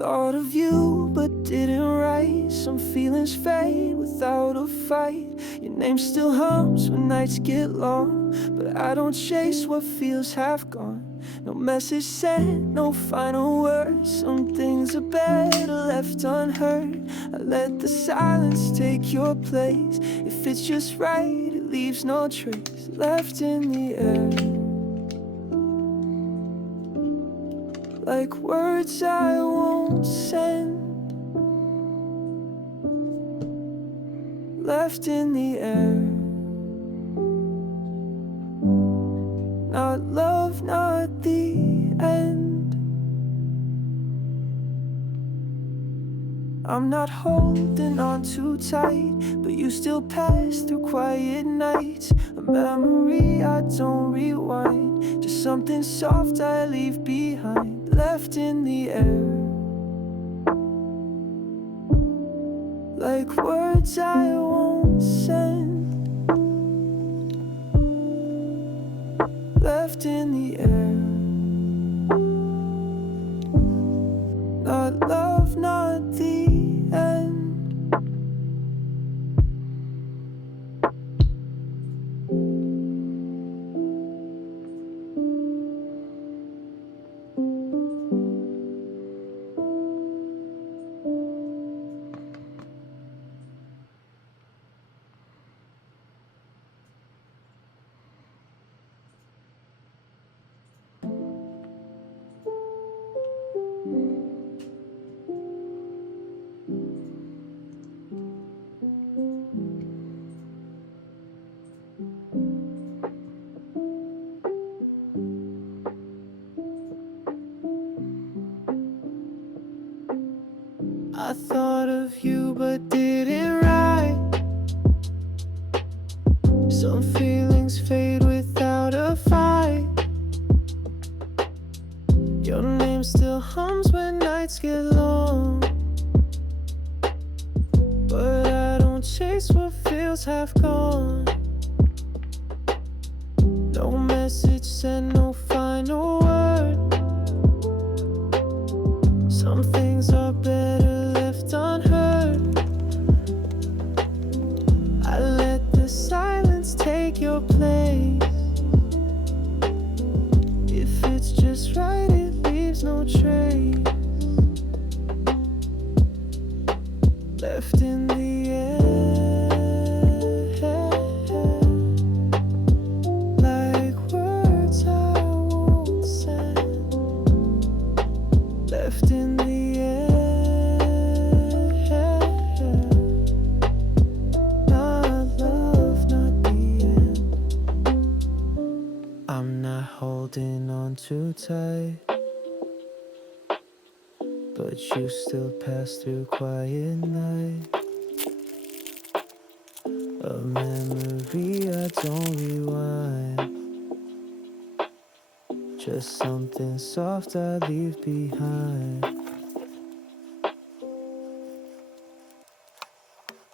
thought of you but didn't write. Some feelings fade without a fight. Your name still hums when nights get long, but I don't chase what feels half gone. No message sent, no final words. Some things are better left unheard. I let the silence take your place. If it's just right, it leaves no trace left in the air. Like words I won't send, left in the air. Not love, not the end. I'm not holding on too tight, but you still pass through quiet nights. A memory I don't rewind, just something soft I leave behind, left in the air. Like words I won't send, left in the air. Not love, not the end. I thought of you but didn't write. Some feelings fade without a fight. Your name still hums when nights get long, but I don't chase what feels half gone. No message sent, no final word. Some things are better left unheard. I let the silence take your place. If it's just right, it leaves no trace left in the air. Like words I won't send, left in the air. Not love, not the end. I'm not holding on too tight, but you still pass through quiet night. A memory I don't rewind, just something soft I leave behind.